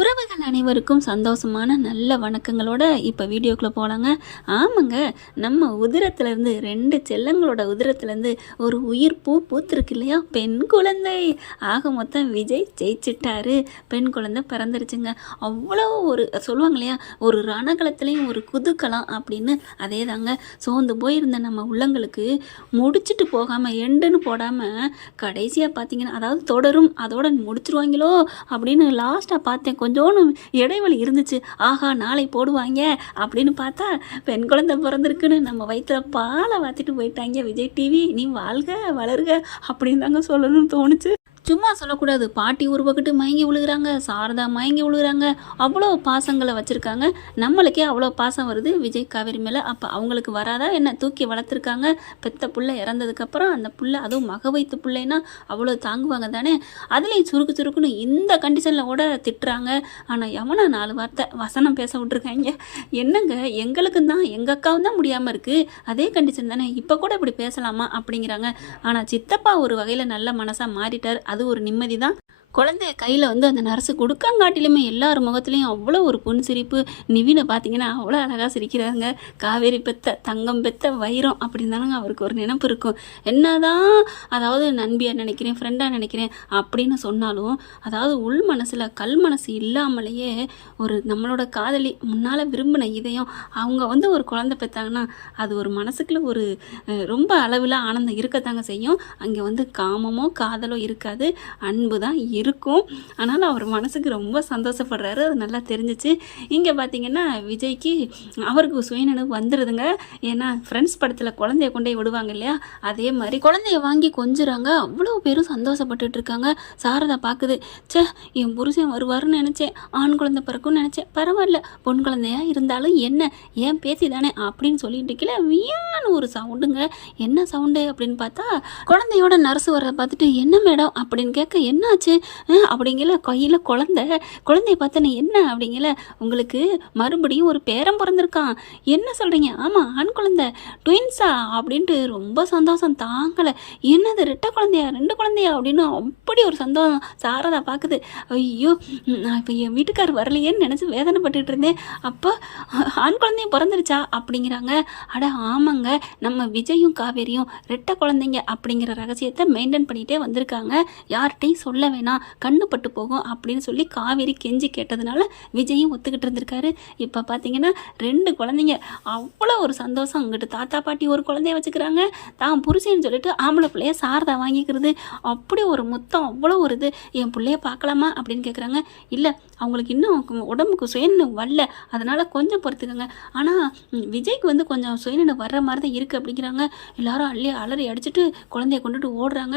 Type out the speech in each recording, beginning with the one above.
உறவுகள் அனைவருக்கும் சந்தோஷமான நல்ல வணக்கங்களோட இப்போ வீடியோக்குள்ளே போகலாங்க. ஆமாங்க, நம்ம உதிரத்துலேருந்து 2 செல்லங்களோட உதிரத்துலேருந்து ஒரு உயிர் பூ பூத்திருக்கு இல்லையா, பெண் குழந்தை. ஆக மொத்தம் விஜய் ஜெயிச்சிட்டாரு, பெண் குழந்தை பிறந்துருச்சுங்க. அவ்வளோ ஒரு சொல்லுவாங்க இல்லையா, ஒரு ரணகலத்துலேயும் ஒரு குதூகலம் அப்படின்னு. அதே தாங்க, சோர்ந்து போயிருந்த நம்ம உள்ளங்களுக்கு முடிச்சுட்டு போகாமல் எண்டுன்னு போடாமல் கடைசியாக பார்த்தீங்கன்னா, அதாவது தொடரும் அதோட முடிச்சிருவாங்களோ அப்படின்னு லாஸ்ட்டாக பார்த்தேன். கொஞ்சோன்னு இடைவெளி இருந்துச்சு. ஆஹா, நாளை போடுவாங்க அப்படின்னு பார்த்தா பெண் குழந்தை பிறந்திருக்குன்னு நம்ம வயிற்றுல பாலை வாத்திட்டு போயிட்டாங்க. விஜய் டிவி நீ வாழ்க வளருக அப்படின்னு தாங்க சொல்லணும்னு தோணுச்சு. சும்மா சொல்லக்கூடாது. பாட்டி உருவக்கிட்டு மயங்கி விழுகிறாங்க, சாரதா மயங்கி விழுகிறாங்க. அவ்வளோ பாசங்களை வச்சுருக்காங்க. நம்மளுக்கே அவ்வளோ பாசம் வருது விஜய் காவேரி மேலே. அப்போ அவங்களுக்கு வராதா என்ன? தூக்கி வளர்த்துருக்காங்க. பெத்த புள்ள இறந்ததுக்கப்புறம் அந்த புள்ள, அதுவும் மக வைத்து பிள்ளைன்னா அவ்வளோ தாங்குவாங்க தானே. அதுலேயும் சுருக்கு சுருக்குன்னு இந்த கண்டிஷனில் கூட திட்டுறாங்க. ஆனால் எவனா 4 வார்த்தை வசனம் பேச விட்ருக்காங்க. என்னங்க, எங்களுக்கும் தான் எங்கள் அக்காவும் தான் முடியாமல் இருக்குது, அதே கண்டிஷன் தானே, இப்போ கூட இப்படி பேசலாமா அப்படிங்கிறாங்க. ஆனால் சித்தப்பா ஒரு வகையில் நல்ல மனசாக மாறிட்டார். அது ஒரு நிம்மதி தான். குழந்தைய கையில் அந்த நர்ஸு கொடுக்காங்காட்டிலுமே எல்லார் முகத்துலேயும் அவ்வளோ ஒரு பொன் சிரிப்பு. நிவினை பார்த்தீங்கன்னா அவ்வளோ அழகாக சிரிக்கிறாங்க. காவேரி பெத்த தங்கம் பெத்த வைரம் அப்படின்னு தானங்க அவருக்கு ஒரு நினைப்பு இருக்கும். என்னதான் அதாவது நண்பியாக நினைக்கிறேன், ஃப்ரெண்டாக நினைக்கிறேன் அப்படின்னு சொன்னாலும், அதாவது உள் மனசில் கல் மனசு இல்லாமலேயே ஒரு நம்மளோட காதலி முன்னால் விரும்பின இதயம் அவங்க ஒரு குழந்தை பெற்றாங்கன்னா அது ஒரு மனசுக்குள்ள ஒரு ரொம்ப அளவில் ஆனந்தம் இருக்கத்தாங்க செய்யும். அங்கே காமமோ காதலோ இருக்காது, அன்பு தான் இருக்கும். ஆனால் அவர் மனசுக்கு ரொம்ப சந்தோஷப்படுறாரு, அது நல்லா தெரிஞ்சிச்சு. இங்கே பார்த்தீங்கன்னா விஜய்க்கு அவருக்கு சுயநினைவு வந்துடுதுங்க. ஏன்னா ஃப்ரெண்ட்ஸ் படத்தில் குழந்தைய கொண்டே விடுவாங்க இல்லையா, அதே மாதிரி குழந்தைய வாங்கி கொஞ்சுறாங்க. அவ்வளோ பேரும் சந்தோஷப்பட்டுட்டு இருக்காங்க. சாரதா பார்க்குது, சே என் புருஷன் வருவாருன்னு நினச்சேன், ஆண் குழந்தை பிறக்கும்னு நினச்சேன், பரவாயில்ல பொன் குழந்தையா இருந்தாலும் என்ன, ஏன் பேத்தி தானே அப்படின்னு சொல்லிட்டு இருக்கல. வியான்னு ஒரு சவுண்டுங்க. என்ன சவுண்டு அப்படின்னு பார்த்தா குழந்தையோட நர்ஸு வர பார்த்துட்டு, என்ன மேடம் அப்படின்னு கேட்க, என்னாச்சு அப்படிங்கல, கையில் குழந்தைய பார்த்தேன்னு என்ன அப்படிங்கல, உங்களுக்கு மறுபடியும் ஒரு பேரன் பிறந்திருக்கான். என்ன சொல்கிறீங்க? ஆமாம், ஆண் குழந்தை, ட்வின்ஸா அப்படின்ட்டு ரொம்ப சந்தோஷம் தாங்கலை. என்னது 2 குழந்தையா 2 குழந்தையா அப்படின்னு அப்படி ஒரு சந்தோஷம். சாரதா பார்க்குது, ஐயோ நான் இப்போ என் வீட்டுக்கார் வரலையேன்னு நினச்சி வேதனைப்பட்டுட்டு இருந்தேன், அப்போ ஆண் குழந்தையும் பிறந்துருச்சா அப்படிங்கிறாங்க. அட ஆமாங்க, நம்ம விஜயும் காவேரியும் 2 குழந்தைங்க அப்படிங்கிற ரகசியத்தை மெயின்டைன் பண்ணிகிட்டே வந்திருக்காங்க. யார்கிட்டையும் சொல்ல வேணாம், கண்ணு பட்டு போகும் அப்படின்னு சொல்லி காவேரி கெஞ்சி கேட்டதுனால விஜயும் ஒத்துக்கிட்டு இருந்திருக்காரு. இப்போ பார்த்தீங்கன்னா 2 குழந்தைங்க. அவ்வளோ ஒரு சந்தோஷம். அங்கிட்டு தாத்தா பாட்டி ஒரு குழந்தைய வச்சுக்கிறாங்க, தான் புருஷன்னு சொல்லிட்டு ஆம்பளை பிள்ளைய சாரதா வாங்கிக்கிறது. அப்படி ஒரு முத்தம், அவ்வளோ ஒரு இது. என் பிள்ளைய பார்க்கலாமா அப்படின்னு கேட்குறாங்க. இல்லை, அவங்களுக்கு இன்னும் உடம்புக்கு சுயநினைவு வரல, அதனால் கொஞ்சம் பொறுத்துக்கங்க. ஆனால் விஜய்க்கு கொஞ்சம் சுயநினைவு வர்ற மாதிரி தான் இருக்குது அப்படிங்கிறாங்க. எல்லாரும் அலறி அடிச்சுட்டு குழந்தைய கொண்டுட்டு ஓடுறாங்க.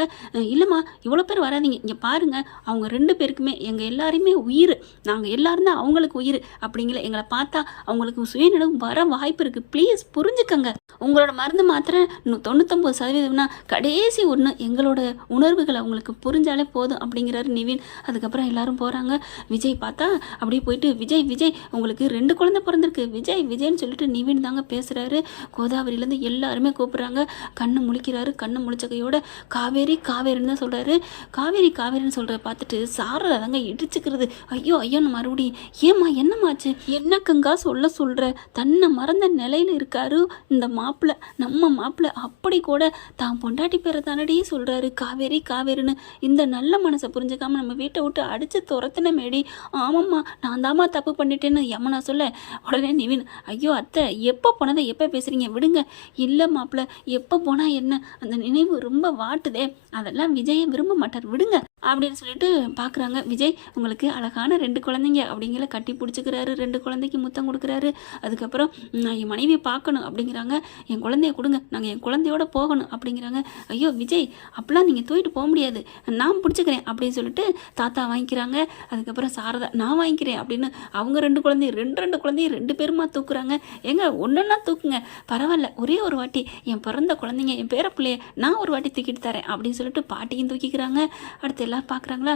இல்லைம்மா, இவ்வளோ பேர் வராதிங்க, இங்கே பாருங்கள், அவங்க 2 பேருக்குமே எங்கள் எல்லாருமே உயிர், நாங்கள் எல்லாரும் தான் அவங்களுக்கு உயிர் அப்படிங்கிற. எங்களை பார்த்தா அவங்களுக்கு சுயநினைவு வர வாய்ப்பு இருக்குது, ப்ளீஸ் புரிஞ்சுக்கங்க. உங்களோட மருந்து மாத்திரை 99% கடைசி ஒன்று, எங்களோட உணர்வுகள் அவங்களுக்கு புரிஞ்சாலே போதும் அப்படிங்கிறாரு நிவின். அதுக்கப்புறம் எல்லாரும் போகிறாங்க. விஜய் பார்த்தா அப்படியே போயிட்டு, விஜய் விஜய் உங்களுக்கு 2 குழந்தை பிறந்திருக்கு, விஜய் விஜய்ன்னு சொல்லிட்டு நிவின் தாங்க பேசுகிறாரு. கோதாவரியிலேருந்து எல்லாருமே கூப்பிட்றாங்க. கண்ணு முழிக்கிறாரு. கண்ணு முழிச்ச கையோட காவேரி காவேரின்னு தான் சொல்கிறாரு. காவேரி காவேரின்னு சொல்கிறத பார்த்துட்டு சாரதா தாங்க இடிச்சுக்கிறது. ஐயோ ஐயோன்னு மறுபடியும், ஏம்மா என்னமாச்சு, என்னக்கங்கா சொல்கிற, தன்னை மறந்த நிலையில் இருக்காரு இந்த மாப்பிள்ளை, நம்ம மாப்பிள்ளை. அப்படி கூட தான் பொண்டாட்டி பேரை தானடி சொல்கிறாரு காவேரி காவேரின்னு. இந்த நல்ல மனசை புரிஞ்சுக்காம நம்ம வீட்டை விட்டு அடித்து துரத்தின மேடி. ஆமாம்மா, நான் தாம்மா தப்பு பண்ணிட்டேன்னு யமனா சொல்ல, உடனே நிவின், ஐயோ அத்தை, எப்போ போனதை எப்போ பேசுகிறீங்க, விடுங்க. இல்லை மாப்பிள்ளை, எப்போ போனால் என்ன, அந்த நினைவு ரொம்ப வாட்டுதே, அதெல்லாம் விஜயை விரும்ப மாட்டார், விடுங்க அப்படின்னு சொல்லிட்டு பார்க்குறாங்க. விஜய் உங்களுக்கு அழகான 2 குழந்தைங்க அப்படிங்கிற கட்டி பிடிச்சிக்கிறாரு. 2 குழந்தைக்கு முத்தம் கொடுக்குறாரு. அதுக்கப்புறம் நான் என் மனைவியை பார்க்கணும் அப்படிங்கிறாங்க. என் குழந்தைய கொடுங்க, நாங்கள் என் குழந்தையோட போகணும் அப்படிங்கிறாங்க. ஐயோ விஜய், அப்படிலாம் நீங்கள் தூக்கிட்டு போக முடியாது, நான் பிடிச்சிக்கிறேன் அப்படின்னு சொல்லிட்டு தாத்தா வாங்கிக்கிறாங்க. அதுக்கப்புறம் சாரதா நான் வாங்கிக்கிறேன் அப்படின்னு அவங்க 2 குழந்தைய 2 குழந்தைய 2 பேருமா தூக்குறாங்க. ஏங்க ஒன்றுன்னா தூக்குங்க, பரவாயில்ல, ஒரே ஒரு வாட்டி என் பிறந்த குழந்தைங்க, என் பேர பிள்ளைய நான் ஒரு வாட்டி தூக்கிட்டு தரேன் அப்படின்னு சொல்லிட்டு பாட்டியும் தூக்கிக்கிறாங்க. அடுத்து எல்லோரும் பார்க்குறாங்களா,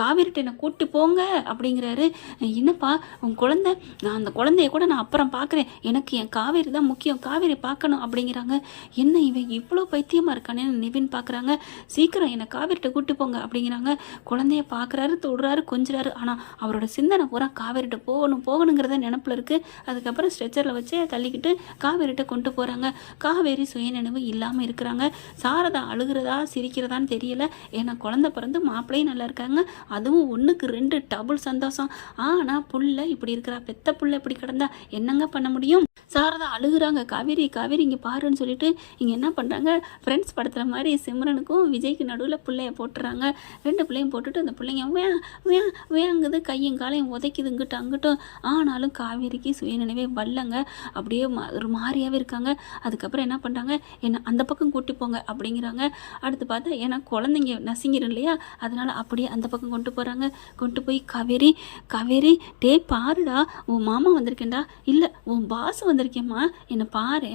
காவேரிட்ட என்னை கூட்டி போங்க அப்படிங்கிறாரு. என்னப்பா உன் குழந்தை, நான் அந்த குழந்தைய கூட நான் அப்புறம் பார்க்குறேன், எனக்கு என் காவேரி தான் முக்கியம், காவேரி பார்க்கணும் அப்படிங்கிறாங்க. என்ன இவன் இவ்வளோ பைத்தியமாக இருக்கானேன்னு நிவின் பார்க்குறாங்க. சீக்கிரம் என்னை காவேரிட்ட கூட்டி போங்க அப்படிங்கிறாங்க. குழந்தைய பார்க்குறாரு, தொடுறாரு, கொஞ்சிறாரு. ஆனால் அவரோட சிந்தனை பூரா காவேரிட்ட போகணுங்கிறத நினப்பில் இருக்குது. அதுக்கப்புறம் ஸ்ட்ரெச்சரில் வச்சு தள்ளிக்கிட்டு காவேரிட்ட கொண்டு போகிறாங்க. காவேரி சுயநினைவு இல்லாமல் இருக்கிறாங்க. சாரதா அழுகிறதா சிரிக்கிறதான்னு தெரியல. ஏன்னா குழந்தை பிறந்து மாப்பிள்ளையும் நல்லா இருக்காங்க. அதுவும் 1க்கு 2 டபுள் சந்தோஷம். ஆனால் புள்ள இப்படி இருக்கிறா, பெத்த புள்ள இப்படி கிடந்தா என்னங்க பண்ண முடியும்? சாரதா அழுகுறாங்க. காவேரி காவேரி இங்கே பாருன்னு சொல்லிட்டு இங்கே என்ன பண்ணுறாங்க, ஃப்ரெண்ட்ஸ் படத்தில் மாதிரி சிம்ரனுக்கும் விஜய்க்கு நடுவில் பிள்ளைய போட்டுறாங்க. 2 பிள்ளையும் போட்டுட்டு அந்த பிள்ளைங்க வேங்குது, கையும் காலையும் உதைக்குது இங்கிட்ட அங்கிட்டும். ஆனாலும் காவேரிக்கு சுயநினைவே வரலங்க. அப்படியே ஒரு மாதிரியாகவே இருக்காங்க. அதுக்கப்புறம் என்ன பண்ணுறாங்க, என்ன அந்த பக்கம் கூட்டி போங்க அப்படிங்கிறாங்க. அடுத்து பார்த்தா ஏன்னா குழந்தைங்க நசிங்கிடும் இல்லையா, அதனால் அப்படியே அந்த பக்கம் கொண்டு போகிறாங்க. கொண்டு போய் காவேரி காவேரி டே பாருடா, உன் மாமா வந்திருக்கேன்டா, இல்லை உன் பாஸ் வந்திருக்கேம்மா, என்னை பாரு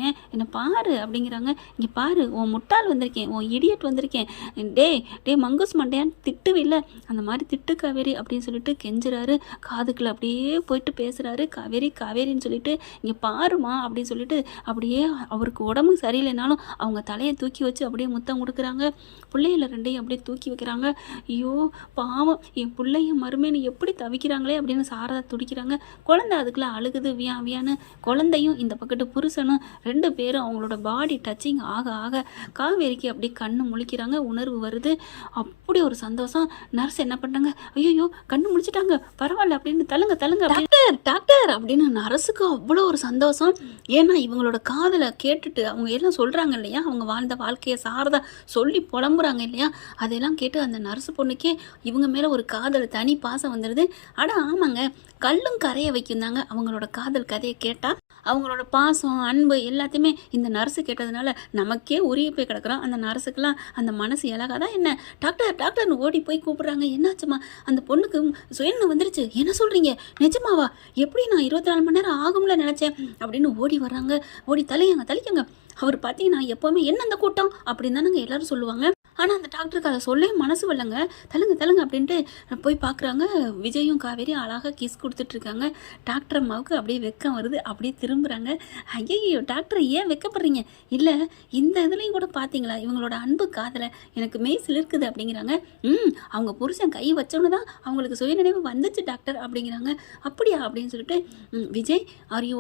அப்படிங்கிறாங்க. இங்கே பாரு உன் முட்டாள் வந்திருக்கேன், உன் இடியட் வந்திருக்கேன், டே மங்கூஸ் மண்டையான்னு திட்டுவில்லை, அந்த மாதிரி திட்டு காவேரி அப்படின்னு சொல்லிட்டு கெஞ்சுறாரு. காதுக்குள்ள அப்படியே போயிட்டு பேசுகிறாரு. காவேரின்னு சொல்லிட்டு இங்கே பாருமா அப்படின்னு சொல்லிட்டு அப்படியே அவருக்கு உடம்பு சரியில்லைனாலும் அவங்க தலையை தூக்கி வச்சு அப்படியே முத்தம் கொடுக்குறாங்க. பிள்ளைகள 2ஐயும் அப்படியே தூக்கி வைக்கிறாங்க. ஐயோ பாவம், என் பிள்ளைய மருமேனு எப்படி தவிக்கிறாங்களே அப்படின்னு சாரதா துடிக்கிறாங்க. குழந்தை அதுக்குள்ளே அழுகுது வியான்னு. குழந்தையும் இந்த பக்கத்து புருஷனும் 2 பேரும் அவங்களோட பாடி டச்சிங் ஆக ஆக காவேரிக்கு அப்படியே கண்ணு முழிக்கிறாங்க. உணர்வு வருது. அப்படி ஒரு சந்தோஷம். நர்ஸ் என்ன பண்ணாங்க, ஐயோ கண்ணு முழிச்சிட்டாங்க, பரவாயில்ல அப்படின்னு தள்ளுங்க டாக்டர் அப்படின்னு நர்ஸுக்கு அவ்வளோ ஒரு சந்தோஷம். ஏன்னா இவங்களோட காதலை கேட்டுட்டு அவங்க எல்லாம் சொல்கிறாங்க இல்லையா, அவங்க வாழ்ந்த வாழ்க்கையை சாரதா சொல்லி புலம்புறாங்க இல்லையா, அதெல்லாம் கேட்டு அந்த நர்ஸு பொண்ணுக்கே இவங்க மேலே ஒரு காதல் தனி பாசம் வந்துடுது. ஆமாங்க, கல்லும் கரையை வைக்குந்தாங்க அவங்களோட காதல் கதையை கேட்டால். அவங்களோட பாசம் அன்பு எல்லாத்தையுமே இந்த நர்ஸு கேட்டதுனால நமக்கே உருகி போய் கிடக்குறோம். அந்த நர்ஸுக்கெல்லாம் அந்த மனசு இலகாதான் என்ன, டாக்டர்னு ஓடி போய் கூப்பிட்றாங்க. என்னாச்சுமா, அந்த பொண்ணுக்கு சுயநினைவு வந்துருச்சு, என்ன சொல்கிறீங்க, நிஜமாவா, எப்படி நான் 24 மணி நேரம் ஆகும்ல நினச்சேன் அப்படின்னு ஓடி வர்றாங்க. ஓடி தலைக்கங்க. அவர் பார்த்தீங்கன்னா எப்போவுமே என்ன அந்த கூட்டம் அப்படின்னு தானங்க எல்லாரும் சொல்லுவாங்க. ஆனால் அந்த டாக்டருக்கு அதை சொல்ல மனசு வரலங்க. தள்ளுங்க அப்படின்ட்டு போய் பார்க்குறாங்க. விஜயும் காவேரி அழகாக கிஸ் கொடுத்துட்ருக்காங்க. டாக்டர் அம்மாவுக்கு அப்படியே வெக்கம் வருது. அப்படியே திரும்புகிறாங்க. ஐயோ டாக்டர் ஏன் வெக்கப்படுறீங்க, இல்லை இந்த இதுலேயும் கூட பார்த்தீங்களா இவங்களோட அன்பு காதலை, எனக்கு மெய்சில் இருக்குது அப்படிங்கிறாங்க. அவங்க புருஷன் கை வச்சோன்னு தான் அவங்களுக்கு சுயநினைவு வந்துச்சு டாக்டர் அப்படிங்கிறாங்க. அப்படியா அப்படின்னு சொல்லிட்டு Vijay are you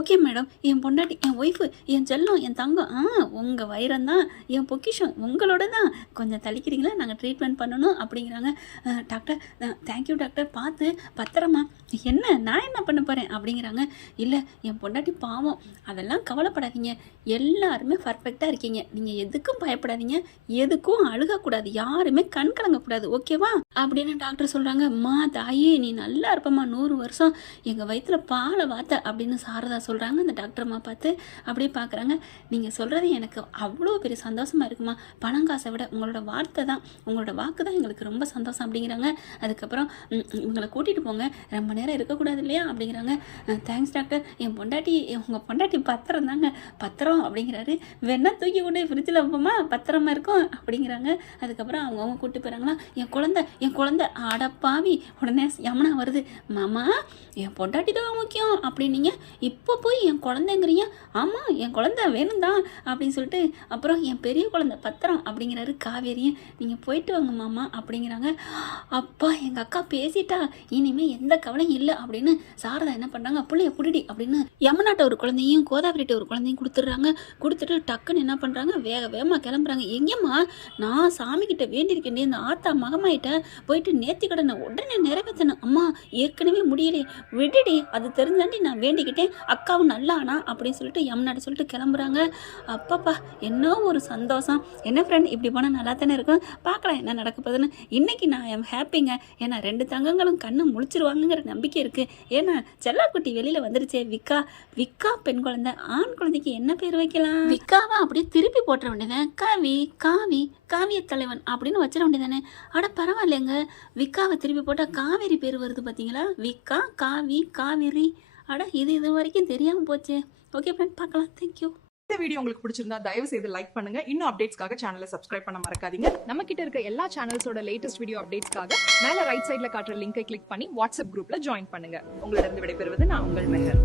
okay madam, என் பொண்டாட்டி, என் ஒய்ஃபு, என் செல்லம், என் தங்கம், உங்கள் வைரந்தான், என் பொக்கிஷம் உங்களோட தான், கொஞ்சம் தள்ளிக்கிறீங்களா, நாங்கள் ட்ரீட்மெண்ட் பண்ணணும் அப்படிங்கிறாங்க. டாக்டர் தேங்க்யூ டாக்டர், பார்த்து பத்திரமா, நான் என்ன பண்ண போகிறேன் அப்படிங்கிறாங்க. இல்லை என் பொண்டாட்டி பாவம், அதெல்லாம் கவலைப்படாதீங்க, எல்லாருமே பர்ஃபெக்டாக இருக்கீங்க, நீங்கள் எதுக்கும் பயப்படாதீங்க, எதுக்கும் அழுகக்கூடாது, யாருமே கண் கலங்கக்கூடாது, ஓகேவா அப்படின்னு டாக்டர் சொல்கிறாங்க. அம்மா தாயே நீ நல்லா இருப்பம்மா, 100 வருஷம் எங்கள் வயிற்றுல பாலை வாத்த அப்படின்னு சாரதா சொல்கிறாங்க. அந்த டாக்டர் அம்மா பார்த்து அப்படியே பார்க்குறாங்க. நீங்கள் சொல்கிறது எனக்கு அவ்வளோ பெரிய சந்தோஷமாக இருக்குமா, பணம் காசை விட உங்களோட வார்த்தை தான், உங்களோட வாக்கு தான் எங்களுக்கு ரொம்ப சந்தோஷம் அப்படிங்கிறாங்க. அதுக்கப்புறம் இவங்களை கூட்டிகிட்டு போங்க, ரொம்ப நேரம் இருக்கக்கூடாது இல்லையா அப்படிங்கிறாங்க. தேங்க்ஸ் டாக்டர், உங்கள் பொண்டாட்டி பத்திரம் தாங்க, பத்திரம் அப்படிங்கிறாரு. வேணா தூக்கி கொண்டு ஃப்ரிட்ஜில் வைப்போமா, பத்திரமா இருக்கும் அப்படிங்கிறாங்க. அதுக்கப்புறம் அவங்க கூப்பிட்டு போகிறாங்களா. என் குழந்தை அடப்பாவி, உடனே யமுனா வருது. மாமா என் பொண்டாட்டி தான் முக்கியம் அப்படின்னீங்க, இப்போ போய் என் குழந்தைங்கிறீங்க. ஆமாம் என் குழந்தை வேணும் தான் அப்படின்னு சொல்லிட்டு அப்புறம் என் பெரிய குழந்தை பத்திரம் அப்படிங்கிறாரு. காவேரியும் நீங்கள் போயிட்டு வாங்க மாமா அப்படிங்கிறாங்க. அப்பா எங்கள் அக்கா பேசிட்டா, இனிமேல் எந்த கவலையும் இல்லை அப்படின்னு சாரதா என்ன பண்ணுறாங்க, பிள்ளைய புடிடி அப்படின்னு யமுனாட்ட ஒரு குழந்தையும் கோதாவரிட்ட ஒரு குழந்தையும் கொடுத்துட்றாங்க. கொடுத்துட்டு டக்குன்னு என்ன பண்ணுறாங்க, வேகமாக கிளம்புறாங்க. எங்கேம்மா, நான் சாமிக்கிட்ட வேண்டியிருக்கேன், இந்த ஆத்தா மகமாயிட்ட போயிட்டு நேர்த்தி கடனை உடனே நிறைவேற்றணும். அம்மா ஏற்கனவே முடியலையே, விடுடி, அது தெரிஞ்சாண்டி நான் வேண்டிக்கிட்டேன், அக்காவும் நல்லானா அப்படின்னு சொல்லிட்டு யமுனாட்ட சொல்லிட்டு கிளம்புறாங்க. அப்பப்பா என்ன ஒரு சந்தோஷம். என்ன ஃப்ரெண்ட், இப்படி போனால் நல்லா தானே இருக்கும், பார்க்கலாம் என்ன நடக்க போகுதுன்னு. இன்றைக்கி நான் எம் ஹாப்பிங்க. ஏன்னா 2 தங்கங்களும் கண்ணு முழிச்சிருவாங்கங்கிற நம்பிக்கை இருக்குது. ஏன்னா செல்லாக்குட்டி வெளியில் வந்துருச்சே, விக்கா பெண் குழந்தை, ஆண் குழந்தைக்கு என்ன பேர் வைக்கலாம், விக்காவா அப்படியே திருப்பி போட்டுற வேண்டியதானே, காவிய தலைவன் அப்படின்னு வச்சிட வேண்டியதானே. அட பரவாயில்லைங்க, விக்காவை திருப்பி போட்டால் காவேரி பேர் வருது பார்த்தீங்களா, விக்கா காவேரி. அட இது வரைக்கும் தெரியாமல் போச்சே. ஓகே ஃப்ரெண்ட், பார்க்கலாம். தேங்க்யூ. இந்த வீடியோ உங்களுக்கு பிடிச்சிருந்தா தயவு செய்து லைக் பண்ணுங்க. இன்னும் அப்டேட்ஸ்க்காக சேனலை சப்ஸ்கிரைப் பண்ண மறக்காதீங்க. நம்ம கிட்ட இருக்க எல்லா சேனல்ஸோட லேட்டஸ்ட் வீடியோ அப்டேட்ஸ்க்காக மேல ரைட் சைடுல காட்டுற லிங்கை கிளிக் பண்ணி வாட்ஸ்அப் குரூப்ல ஜாயின் பண்ணுங்க. உங்களிடம் விடைபெறுவது நான் உங்கள் மெஹர்.